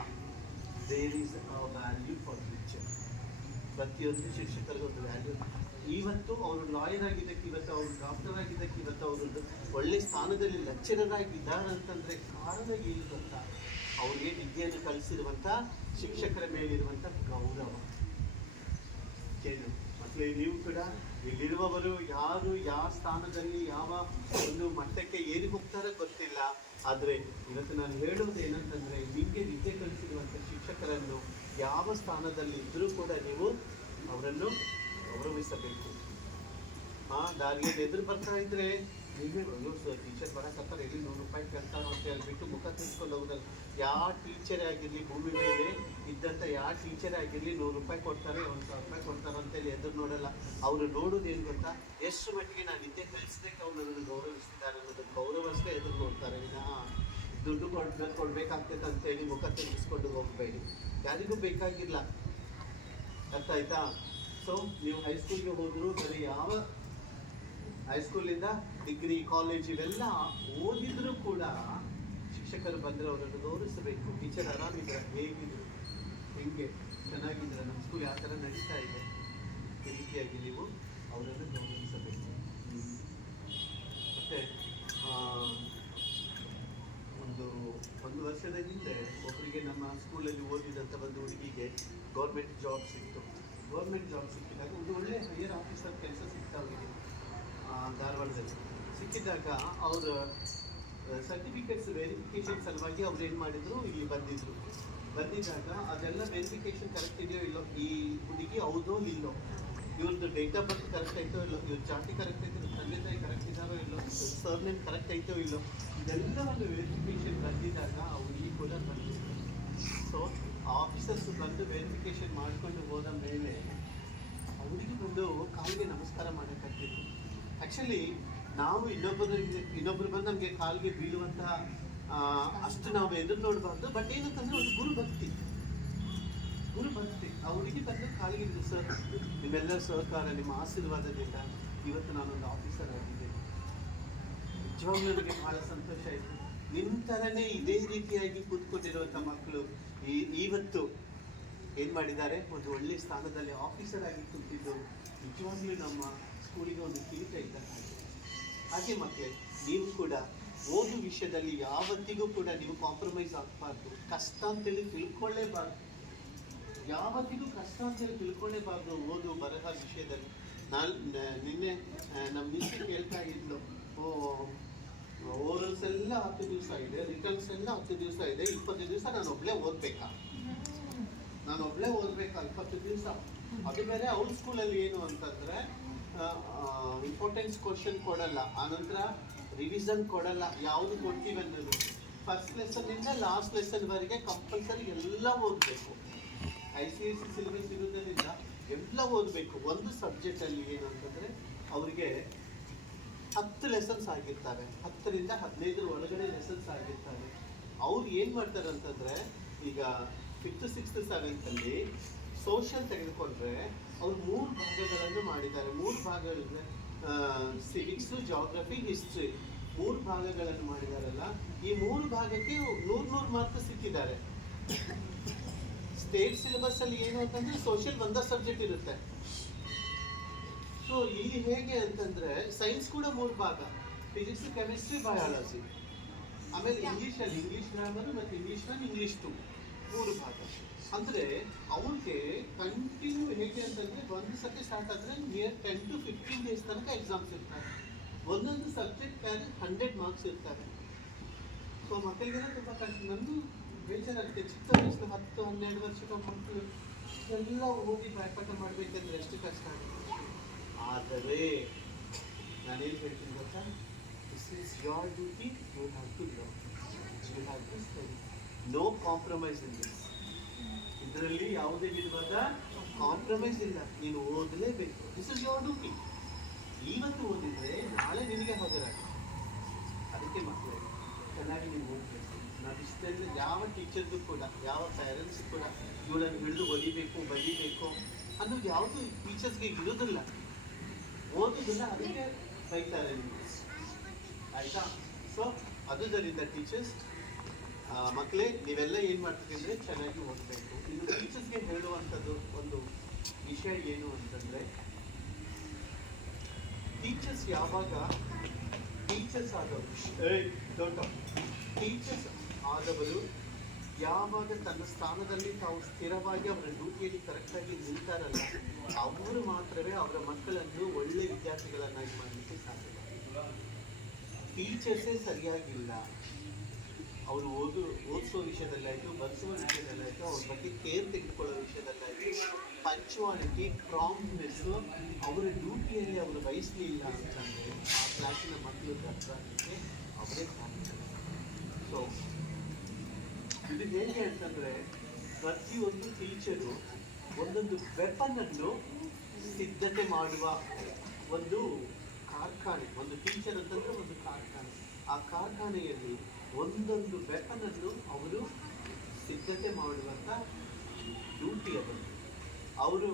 There is a value for teacher. ಪ್ರತಿಯೊಂದು ಶಿಕ್ಷಕರಿಗೂ ಒಂದು ವ್ಯಾಲ್ಯೂ. ಇವತ್ತು ಅವರು ಲಾಯರ್ ಆಗಿದ್ದಕ್ಕೆ, ಇವತ್ತು ಅವರು ಡಾಕ್ಟರ್ ಆಗಿದ್ದಕ್ಕೆ, ಇವತ್ತು ಅವರು ಒಳ್ಳೆ ಸ್ಥಾನದಲ್ಲಿ ಲೆಕ್ಚರರ್ ಆಗಿದ್ದಾರೆ ಅಂತಂದ್ರೆ ಕಾರಣ ಏನು ಗೊತ್ತಾ? ಅವರಿಗೆ ವಿದ್ಯೆಯನ್ನು ಕಲಿಸಿರುವಂಥ ಶಿಕ್ಷಕರ ಮೇಲಿರುವಂಥ ಗೌರವ. ಏನು ಮತ್ತೆ ನೀವು ಕೂಡ ಇಲ್ಲಿರುವವರು ಯಾರು ಯಾವ ಸ್ಥಾನದಲ್ಲಿ ಯಾವ ಒಂದು ಮಟ್ಟಕ್ಕೆ ಏರಿ ಹೋಗ್ತಾರೋ ಗೊತ್ತಿಲ್ಲ. ಆದರೆ ಇವತ್ತು ನಾನು ಹೇಳುವುದು ಏನಂತಂದ್ರೆ, ನಿಮಗೆ ವಿದ್ಯೆ ಕಲಿಸಿರುವಂಥ ಶಿಕ್ಷಕರನ್ನು ಯಾವ ಸ್ಥಾನದಲ್ಲಿ ಇದ್ರೂ ಕೂಡ ನೀವು ಅವರನ್ನು ಗೌರವಿಸಬೇಕು. ದಾರಿಯಲ್ಲಿ ಎದುರು ಬರ್ತಾ ಇದ್ರೆ ನೀವೇ ಟೀಚರ್ ಬರಕತ್ತಾರೆ, ಎಲ್ಲಿ 100 ರೂಪಾಯಿ ಕೇಳ್ತಾರೋ ಅಂತ ಹೇಳ್ಬಿಟ್ಟು ಮುಖ ತಿಳ್ಕೊಂಡು ಹೋಗೋದಲ್ಲ. ಯಾವ ಟೀಚರೇ ಆಗಿರಲಿ, ಭೂಮಿ ಮೇಲೆ ಇದ್ದಂಥ ಯಾವ ಟೀಚರೇ ಆಗಿರಲಿ 100 ರೂಪಾಯಿ ಕೊಡ್ತಾರೆ, 1,000 ರೂಪಾಯಿ ಕೊಡ್ತಾರೋ ಅಂತೇಳಿ ಎದುರು ನೋಡಲ್ಲ. ಅವರು ನೋಡೋದು ಏನು ಗೊತ್ತಾ? ಎಷ್ಟು ಮಟ್ಟಿಗೆ ನಾನು ವಿದ್ಯೆ ಕಲಿಸಿದಕ್ಕೆ ಅವ್ರು ನನ್ನನ್ನು ಗೌರವಿಸ್ತಿದ್ದಾರೆ ಅನ್ನೋದು ಗೌರವಷ್ಟೇ ಎದುರು ನೋಡ್ತಾರೆ. ದುಡ್ಡು ಕೊಡ್ಬೇಕಾಗ್ತೈತೆ ಅಂತೇಳಿ ಮುಖ ತಿರುಗಿಸ್ಕೊಂಡು ಹೋಗಬೇಡಿ. ಯಾರಿಗೂ ಬೇಕಾಗಿಲ್ಲ. ಅರ್ಥ ಆಯ್ತಾ? ಸೊ ನೀವು ಹೈಸ್ಕೂಲ್ಗೆ ಹೋದ್ರು ಬರೀ ಯಾವ ಹೈಸ್ಕೂಲಿಂದ ಡಿಗ್ರಿ, ಕಾಲೇಜ್ ಇವೆಲ್ಲ ಓದಿದ್ರು ಕೂಡ ಶಿಕ್ಷಕರು ಬಂದರೆ ಅವರನ್ನು ಗೌರವಿಸಬೇಕು. ಟೀಚರ್ ಆರಾಮಿದ್ದಾರೆ, ಹೇಗಿದ್ರು, ಹೆಂಗೆ ಚೆನ್ನಾಗಿದ್ದಾರೆ, ನಮ್ಮ ಸ್ಕೂಲ್ ಯಾವ ಥರ ನಡೀತಾ ಇದೆ, ಈ ರೀತಿಯಾಗಿ ನೀವು ಅವರನ್ನು ಗೌರವಿಸಬೇಕು. ಮತ್ತು ಒಂದು ವರ್ಷದ ಹಿಂದೆ ಒಬ್ಬರಿಗೆ ನಮ್ಮ ಸ್ಕೂಲಲ್ಲಿ ಓದಿದಂಥ ಒಂದು ಹುಡುಗಿಗೆ ಗೌರ್ಮೆಂಟ್ ಜಾಬ್ ಸಿಕ್ತು. ಗೌರ್ಮೆಂಟ್ ಜಾಬ್ ಸಿಕ್ಕಿದಾಗ ಒಂದು ಒಳ್ಳೆ ಹೈಯರ್ ಆಫೀಸರ್ ಕೆಲಸ ಸಿಕ್ತ ಅವರಿಗೆ ಧಾರವಾಡದಲ್ಲಿ. ಸಿಕ್ಕಿದಾಗ ಅವರ ಸರ್ಟಿಫಿಕೇಟ್ಸ್ ವೆರಿಫಿಕೇಷನ್ ಸಲುವಾಗಿ ಅವ್ರು ಏನು ಮಾಡಿದರು, ಇಲ್ಲಿ ಬಂದಿದ್ದಾಗ ಅದೆಲ್ಲ ವೆರಿಫಿಕೇಷನ್ ಕರೆಕ್ಟ್ ಇದೆಯೋ ಇಲ್ಲೋ, ಈ ಹುಡುಗಿ ಹೌದೋ ಇಲ್ಲೋ, ಇವ್ರದ್ದು ಡೇಟ್ ಆಫ್ ಬರ್ತ್ ಕರೆಕ್ಟ್ ಐತೋ ಇಲ್ಲೋ, ಇವ್ರ ಜಾತಿ ಕರೆಕ್ಟ್ ಐತೋ, ತಂದೆ ತಾಯಿ ಕರೆಕ್ಟ್ ಇದ್ದಾರೋ ಇಲ್ಲೋ, ಸರ್ನೇಮ್ ಕರೆಕ್ಟ್ ಐತೋ ಇಲ್ಲೋ, ಇದೆಲ್ಲ ಒಂದು ವೆರಿಫಿಕೇಷನ್ ಬಂದಿದ್ದಾಗ ಆ ಹುಡುಗಿ ಕೂಡ ಬಂದಿತ್ತು. ಸೊ ಆಫೀಸರ್ಸ್ ಬಂದು ವೆರಿಫಿಕೇಷನ್ ಮಾಡಿಕೊಂಡು ಹೋದ ಮೇಲೆ ಅವರಿಗೆ ಬಂದು ಕಾಲಿಗೆ ನಮಸ್ಕಾರ ಮಾಡೋಕ್ಕಾಗ್ತಿತ್ತು. ಆ್ಯಕ್ಚುಲಿ ನಾವು ಇನ್ನೊಬ್ಬರು ಬಂದು ನಮಗೆ ಕಾಲಿಗೆ ಬೀಳುವಂಥ ಅಷ್ಟು ನಾವು ಎದುರು ನೋಡಬಾರ್ದು. ಬಟ್ ಏನಂತಂದರೆ ಒಂದು ಗುರುಭಕ್ತಿ ಆ ಹುಡುಗಿ ಬಂದು ಕಾಲಿಗೆ ಸರ್, ನಿಮ್ಮೆಲ್ಲರ ಸಹಕಾರ, ನಿಮ್ಮ ಆಶೀರ್ವಾದದಿಂದ ಇವತ್ತು ನಾನೊಂದು ಆಫೀಸರ್ ಆಗಿದ್ದೇನೆ. ನಿಜವಾಗ್ಲೂ ನನಗೆ ಬಹಳ ಸಂತೋಷ ಆಯಿತು. ನಿಮ್ಮ ಥರನೇ ಇದೇ ರೀತಿಯಾಗಿ ಕೂತ್ಕೊಂಡಿರುವಂಥ ಮಕ್ಕಳು ಇವತ್ತು ಏನು ಮಾಡಿದ್ದಾರೆ, ಒಂದು ಒಳ್ಳೆಯ ಸ್ಥಾನದಲ್ಲಿ ಆಫೀಸರ್ ಆಗಿ ಕೂತಿದ್ದು ನಿಜವಾಗ್ಲೂ ನಮ್ಮ ಸ್ಕೂಲಿಗೆ ಒಂದು ಕಿರೀಟ ಇದ್ದಾಗ. ಹಾಗೆ ಮಕ್ಕಳೇ, ನೀವು ಕೂಡ ಓದು ವಿಷಯದಲ್ಲಿ ಯಾವತ್ತಿಗೂ ಕೂಡ ನೀವು ಕಾಂಪ್ರಮೈಸ್ ಆಗಬಾರ್ದು. ಕಷ್ಟ ಅಂತೇಳಿ ತಿಳ್ಕೊಳ್ಳೇಬಾರ್ದು, ಯಾವತ್ತಿಗೂ ಕಷ್ಟ ಅಂತೇಳಿ ತಿಳ್ಕೊಳ್ಳೇಬಾರ್ದು ಓದು ಬರಹ ವಿಷಯದಲ್ಲಿ. ನಿನ್ನೆ ನಮ್ಮ ಮಿಸ್ ಕೇಳ್ತಾ ಇದ್ಲು, ಓರಲ್ಸ್ ಎಲ್ಲ 10 ದಿವಸ ಇದೆ, ರಿಟರ್ನ್ಸ್ ಎಲ್ಲ 10 ದಿವಸ ಇದೆ, 20 ದಿವಸ ನಾನು ಒಬ್ಬಳೇ ಓದಬೇಕಾ 20 ದಿವಸ. ಅದು ಬೇರೆ ಅವ್ರ ಸ್ಕೂಲಲ್ಲಿ ಏನು ಅಂತಂದರೆ ಇಂಪಾರ್ಟೆನ್ಸ್ ಕ್ವಶನ್ ಕೊಡಲ್ಲ, ಆನಂತರ ರಿವಿಷನ್ ಕೊಡಲ್ಲ. ಯಾವುದು ಕೊಡ್ತೀವಿ ಅನ್ನೋದು ಫಸ್ಟ್ ಲೆಸನ್ನಿಂದ ಲಾಸ್ಟ್ ಲೆಸನ್ವರೆಗೆ ಕಂಪಲ್ಸರಿ ಎಲ್ಲ ಓದಬೇಕು. ICSE ಸಿಲೆಬಸ್ ಇರೋದ್ರಿಂದ ಎಲ್ಲ ಓದಬೇಕು. ಒಂದು ಸಬ್ಜೆಕ್ಟಲ್ಲಿ ಏನು ಅಂತಂದರೆ ಅವರಿಗೆ 10 ಲೆಸನ್ಸ್ ಆಗಿರ್ತಾರೆ, 10 ರಿಂದ 15 ಒಳಗಡೆ ಲೆಸನ್ಸ್ ಆಗಿರ್ತಾರೆ. ಅವ್ರು ಏನು ಮಾಡ್ತಾರೆ ಅಂತಂದರೆ, ಈಗ 5th 6th 7th ಸೋಷಿಯಲ್ ತೆಗೆದುಕೊಂಡ್ರೆ ಅವ್ರು 3 ಭಾಗಗಳನ್ನು ಮಾಡಿದ್ದಾರೆ. 3 ಭಾಗಗಳಿಂದ ಸಿವಿಕ್ಸು, ಜಾಗ್ರಫಿ, ಹಿಸ್ಟ್ರಿ 3 ಭಾಗಗಳನ್ನು ಮಾಡಿದಾರಲ್ಲ, ಈ 3 ಭಾಗಕ್ಕೆ 100 ಮಾರ್ಕ್ಸ್ ಸಿಕ್ಕಿದ್ದಾರೆ. ಸ್ಟೇಟ್ ಸಿಲೆಬಸ್ ಅಲ್ಲಿ ಏನು ಅಂತಂದ್ರೆ ಸೋಷಿಯಲ್ ಒಂದೇ ಸಬ್ಜೆಕ್ಟ್ ಇರುತ್ತೆ. ಸೊ ಇಲ್ಲಿ ಹೇಗೆ ಅಂತಂದ್ರೆ ಸೈನ್ಸ್ ಕೂಡ 3 ಭಾಗ, ಫಿಸಿಕ್ಸ್, ಕೆಮಿಸ್ಟ್ರಿ, ಬಯಾಲಜಿ. ಆಮೇಲೆ ಇಂಗ್ಲೀಷ್ ಗ್ರಾಮರ್ ಮತ್ತು ಇಂಗ್ಲೀಷ್ 2 3 ಭಾಗ. ಅಂದರೆ ಅವ್ರಿಗೆ ಕಂಟಿನ್ಯೂ ಹೇಗೆ ಅಂತಂದರೆ ಒಂದು ಸತಿ ಸ್ಟಾರ್ಟ್ ಆದರೆ ನಿಯರ್ 10 to 15 days ತನಕ ಎಕ್ಸಾಮ್ಸ್ ಇರ್ತಾರೆ. ಒಂದೊಂದು ಸಬ್ಜೆಕ್ಟ್ ಮೇಲೆ 100 ಮಾರ್ಕ್ಸ್ ಇರ್ತಾರೆ. ಸೊ ಮಕ್ಕಳಿಗೆಲ್ಲ ತುಂಬ ಕಷ್ಟ. ನಂದು ಬೇಜಾರಾಗುತ್ತೆ, ಚಿಕ್ಕ ವಯಸ್ಸು 10-12 ವರ್ಷದ ಮಕ್ಕಳು ಎಲ್ಲ ಓದಿ ಬಾಯ್ಪಾಠ ಮಾಡಬೇಕಂದ್ರೆ ಎಷ್ಟು ಕಷ್ಟ ಆಗುತ್ತೆ. ಆದರೆ ನಾನೇನು ಹೇಳ್ತೀನಿ ಗೊತ್ತಾ, this is your duty, you have to learn, you have to study, no compromise in this. ಇದರಲ್ಲಿ ಯಾವುದೇ ವಿಧವಾದ ಕಾಂಪ್ರಮೈಸ್ ಇಲ್ಲ, ನೀನು ಓದಲೇಬೇಕು. This is your duty. ಇವತ್ತು ಓದಿದರೆ ನಾಳೆ ನಿನಗೆ ಹಾಜರಾಗ. ಅದಕ್ಕೆ ಮಕ್ಕಳೇ ಚೆನ್ನಾಗಿ ನೀವು ಓದಬೇಕು. ನಾವು ಇಷ್ಟೆಲ್ಲ ಯಾವ ಟೀಚರ್ದು ಕೂಡ, ಯಾವ ಪೇರೆಂಟ್ಸ್ ಕೂಡ ಇವಳನ್ನು ಹಿಡಿದು ಓದಿಬೇಕು, ಬರೀಬೇಕು ಅನ್ನೋದು ಯಾವುದು ಟೀಚರ್ಸ್ಗೆ ಇರೋದಿಲ್ಲ, ಓದೋದಿಲ್ಲ. ಅದಕ್ಕೆ ಬೈತಾರೆ ನಿಮಗೆ, ಆಯಿತಾ? ಸೊ ಅದುದರಿಂದ ಟೀಚರ್ಸ್ ಮಕ್ಕಳೇ ನೀವೆಲ್ಲ ಏನು ಮಾಡ್ತೀವಿ ಅಂದರೆ ಚೆನ್ನಾಗಿ ಓದಬೇಕು. ಇದು ಟೀಚರ್ಸ್ಗೆ ಹೇಳುವಂಥದ್ದು ಒಂದು ವಿಷಯ ಏನು ಅಂತಂದರೆ, ಟೀಚರ್ಸ್ ಯಾವಾಗ ಟೀಚರ್ಸ್ ಆದವರು ಯಾವಾಗ ತನ್ನ ಸ್ಥಾನದಲ್ಲಿ ತಾವು ಸ್ಥಿರವಾಗಿ ಅವರ ಡ್ಯೂಟಿಯಲ್ಲಿ ಕರೆಕ್ಟಾಗಿ ನಿಲ್ತಾರಲ್ಲ, ಅವರು ಮಾತ್ರವೇ ಅವರ ಮಕ್ಕಳನ್ನು ಒಳ್ಳೆ ವಿದ್ಯಾರ್ಥಿಗಳನ್ನಾಗಿ ಮಾಡಲಿಕ್ಕೆ ಸಾಧ್ಯ. ಟೀಚರ್ಸೇ ಸರಿಯಾಗಿಲ್ಲ, ಅವರು ಓದಿಸೋ ವಿಷಯದಲ್ಲಾಯಿತು, ಬರೆಸುವ ವಿಷಯದಲ್ಲಾಯಿತು, ಅವ್ರ ಬಗ್ಗೆ ಕೇರ್ ತೆಗೆದುಕೊಳ್ಳೋ ವಿಷಯದಲ್ಲಾಯಿತು, ಪಂಚುವಾಲಿಟಿ, ಪ್ರಾಂಪ್ಟ್ನೆಸ್ಸು ಅವರ ಡ್ಯೂಟಿಯಲ್ಲಿ ಅವರು ವಹಿಸಲಿಲ್ಲ ಅಂತಂದರೆ ಆ ಕ್ಲಾಸಿನ ಮಕ್ಕಳು ದರ್ಶನಕ್ಕೆ ಅವರೇ ಸಾಧ್ಯ. ಸೊ ಇದು ಹೇಗೆ ಅಂತಂದರೆ, ಪ್ರತಿಯೊಂದು ಟೀಚರು ಒಂದೊಂದು ವೆಪನನ್ನು ಸಿದ್ಧತೆ ಮಾಡುವ ಒಂದು ಕಾರ್ಖಾನೆ. ಒಂದು ಟೀಚರ್ ಅಂತಂದರೆ ಒಂದು ಕಾರ್ಖಾನೆ. ಆ ಕಾರ್ಖಾನೆಯಲ್ಲಿ ಒಂದೊಂದು ವೆಪನನ್ನು ಅವರು ಸಿದ್ಧತೆ ಮಾಡುವಂಥ ಡ್ಯೂಟಿ ಅದನ್ನು. ಅವರು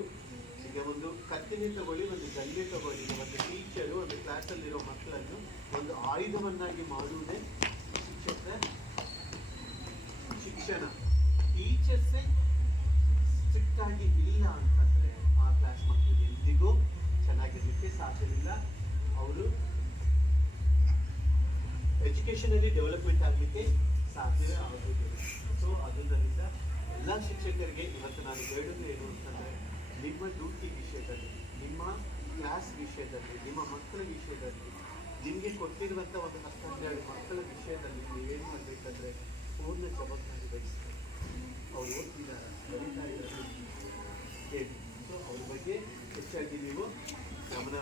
ಈಗ ಒಂದು ಕತ್ತಿನೇ ತಗೊಳ್ಳಿ, ಒಂದು ಗನ್ನೇ ತಗೊಳ್ಳಿ, ಒಂದು ಟೀಚರು ಒಂದು ಕ್ಲಾಸಲ್ಲಿರೋ ಮಕ್ಕಳನ್ನು ಒಂದು ಆಯುಧವನ್ನಾಗಿ ಮಾಡುವುದೇ ಶಿಕ್ಷಕರ ಶಿಕ್ಷಣ ಟೀಚರ್ಸೇ ಸ್ಟ್ರಿಕ್ಟ್ ಆಗಿ ಇಲ್ಲ ಅಂತಂದ್ರೆ ಆ ಕ್ಲಾಸ್ ಮಕ್ಕಳಿಗೆ ಎಂದಿಗೂ ಚೆನ್ನಾಗಿರ್ಲಿಕ್ಕೆ ಸಾಧ್ಯವಿಲ್ಲ. ಅವರು ಎಜುಕೇಷನಲ್ಲಿ ಡೆವಲಪ್ಮೆಂಟ್ ಆಗಲಿಕ್ಕೆ ಸಾಧ್ಯವೇ ಆಗುವುದಿಲ್ಲ. ಸೊ ಅದರಿಂದ ಎಲ್ಲ ಶಿಕ್ಷಕರಿಗೆ ಇವತ್ತು ನಾನು ಹೇಳೋದು ಏನು ಅಂತಂದರೆ, ನಿಮ್ಮ ಡ್ಯೂಟಿ ವಿಷಯದಲ್ಲಿ, ನಿಮ್ಮ ಕ್ಲಾಸ್ ವಿಷಯದಲ್ಲಿ, ನಿಮ್ಮ ಮಕ್ಕಳ ವಿಷಯದಲ್ಲಿ, ನಿಮಗೆ ಕೊಟ್ಟಿರುವಂಥ ಒಂದು 10-12 ಮಕ್ಕಳ ವಿಷಯದಲ್ಲಿ ನೀವೇನು ಮಾಡಬೇಕಂದ್ರೆ ಪೂರ್ಣ ಜವಾಬ್ದಾರಿ ವಹಿಸ್ತಾರೆ. ಅವ್ರು ಓದ್ತಿದ್ದಾರೆ, ಬರೀತಾ ಇದ್ದಾರೆ ಹೇಳಿ. ಸೊ ಅವ್ರ ಬಗ್ಗೆ ಹೆಚ್ಚಾಗಿ ನೀವು ಗಮನ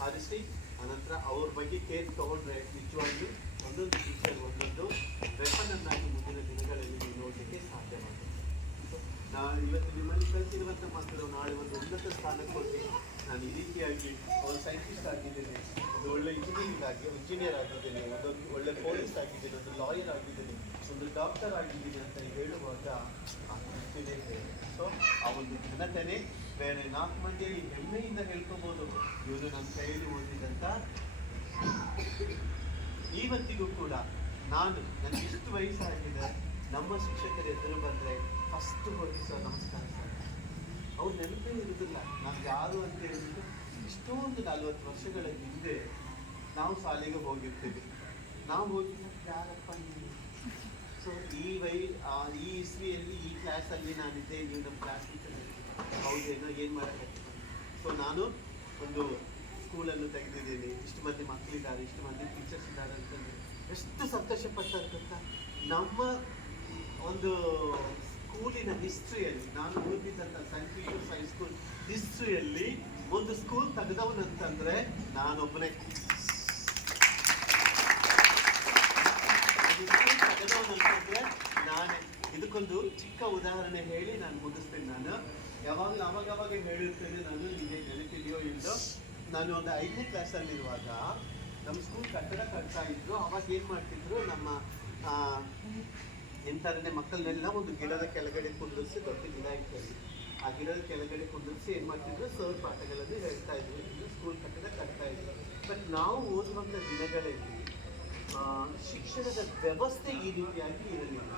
ಹರಿಸಿ ಅನಂತರ ಅವ್ರ ಬಗ್ಗೆ ಕೇರ್ ತಗೊಂಡ್ರೆ ನಿಜವಾಗ್ಲೂ ಒಂದೊಂದು ಟೀಚರ್ ಒಂದೊಂದು ವೆಪನನ್ನಾಗಿ ಮುಂದಿನ ದಿನಗಳಲ್ಲಿ ನೀವು ನೋಡಲಿಕ್ಕೆ ಸಾಧ್ಯವಾಗುತ್ತೆ. ಸೊ ನಾನು ಇವತ್ತು ನಿಮ್ಮಲ್ಲಿ ಕಲಿತಿರುವಂಥ ಮಕ್ಕಳು ನಾಳೆ ಒಂದು ಉನ್ನತ ಸ್ಥಾನಕ್ಕೆ ಹೋಗಿ ನಾನು ಈ ರೀತಿಯಾಗಿ ಒಂದು ಸೈಂಟಿಸ್ಟ್ ಆಗಿದ್ದೇನೆ, ಒಂದು ಒಳ್ಳೆ ಇಂಜಿನಿಯರ್ ಆಗಿದ್ದೇನೆ, ಒಂದೊಂದು ಒಳ್ಳೆ ಪೊಲೀಸ್ ಆಗಿದ್ದೇನೆ, ಒಂದು ಲಾಯರ್ ಆಗಿದ್ದೇನೆ, ಒಂದು ಡಾಕ್ಟರ್ ಆಗಿದ್ದೀನಿ ಅಂತ ಹೇಳುವಾಗ ಆ ತೃಪ್ತಿನೇ ಬೇರೆ. ಸೊ ಆ ಒಂದು ಘನತೆನೇ ಬೇರೆ. 4 ಮಂದಿಯಲ್ಲಿ ಹೆಮ್ಮೆಯಿಂದ ಹೇಳ್ಕೋಬೋದು, ಇವನು ನನ್ನ ಕೈಯಲ್ಲಿ ಓದಿದಂಥ. ಇವತ್ತಿಗೂ ಕೂಡ ನನಗೆ ಇಷ್ಟು ವಯಸ್ಸಾಗಿದೆ, ನಮ್ಮ ಶಿಕ್ಷಕರ ಎದುರು ಬಂದರೆ ಫಸ್ಟ್ ಹೋಗಿ ಸರ್ ನಮಸ್ಕಾರ ಸರ್. ಅವ್ರು ನೆನಪೇ ಇರುವುದಿಲ್ಲ ನಾನು ಯಾರು ಅಂತ ಹೇಳಿದ್ರೆ. ಇಷ್ಟೊಂದು 40 ವರ್ಷಗಳ ಹಿಂದೆ ನಾವು ಶಾಲೆಗೆ ಹೋಗಿರ್ತೀವಿ. ನಾವು ಹೋಗಿದ್ದ ಯಾರಪ್ಪ ನೀವು? ಸೊ ಈ ಇಸ್ವಿಯಲ್ಲಿ ಈ ಕ್ಲಾಸಲ್ಲಿ ನಾನಿದ್ದೆ, ನೀವು ನಮ್ಮ ಕ್ಲಾಸ್ ಟೀಚರ್ ಹೌದೇನೋ, ಏನು ಮಾಡೋಕ್ಕೆ. ಸೊ ನಾನು ಒಂದು ಸ್ಕೂಲನ್ನು ತೆಗೆದಿದ್ದೀನಿ, ಇಷ್ಟು ಮಂದಿ ಮಕ್ಕಳಿದ್ದಾರೆ, ಇಷ್ಟು ಮಂದಿ ಟೀಚರ್ಸ್ ಇದ್ದಾರೆ ಅಂತಂದರೆ ಎಷ್ಟು ಸಂತೋಷ ಪಡ್ತಾರೆ ಗೊತ್ತಾ. ನಮ್ಮ ಒಂದು ಸ್ಕೂಲಿನ ಹಿಸ್ಟ್ರಿಯಲ್ಲಿ, ನಾನು ಓದಿದಂಥ ಸೆಂಟ್ ಪೀಟರ್ಸ್ ಹೈಸ್ಕೂಲ್ ಹಿಸ್ಟ್ರಿಯಲ್ಲಿ ಒಂದು ಸ್ಕೂಲ್ ತೆಗೆದವನಂತಂದರೆ ನಾನೊಬ್ಬನೇ. ತೆಗೆದವನಂತಂದರೆ ನಾನೇ. ಇದಕ್ಕೊಂದು ಚಿಕ್ಕ ಉದಾಹರಣೆ ಹೇಳಿ ನಾನು ಮುಗಿಸ್ತೇನೆ. ನಾನು ಯಾವಾಗಲೂ ಅವಾಗವಾಗ ಹೇಳಿರ್ತೇನೆ, ನಾನು ನಿಮಗೆ ನೆನಪಿದೆಯೋ ಇಲ್ಲೋ, ನಾನು ಒಂದು 5ನೇ ಕ್ಲಾಸಲ್ಲಿರುವಾಗ ನಮ್ಮ ಸ್ಕೂಲ್ ಕಟ್ಟಡ ಕಟ್ತಾ ಇದ್ರು. ಅವಾಗ ಏನು ಮಾಡ್ತಿದ್ರು, ನಮ್ಮ ಎಂಥರನೇ ಮಕ್ಕಳನ್ನೆಲ್ಲ ಒಂದು ಗಿಡದ ಕೆಳಗಡೆ ಕುಂದಿರಿಸಿ, ದೊಡ್ಡ ಗಿಡ ಇರ್ತದೆ, ಆ ಗಿಡದ ಕೆಳಗಡೆ ಕುಂದಿರಿಸಿ ಏನು ಮಾಡ್ತಿದ್ರು, ಸರ್ ಪಾಠಗಳನ್ನು ಹೇಳ್ತಾ ಇದ್ರು, ಸ್ಕೂಲ್ ಕಟ್ಟಡ ಕಟ್ತಾ ಇದ್ರು. ಬಟ್ ನಾವು ಓದುವಂಥ ದಿನಗಳಲ್ಲಿ ಶಿಕ್ಷಣದ ವ್ಯವಸ್ಥೆ ಈ ರೀತಿಯಾಗಿ ಇರಲಿಲ್ಲ.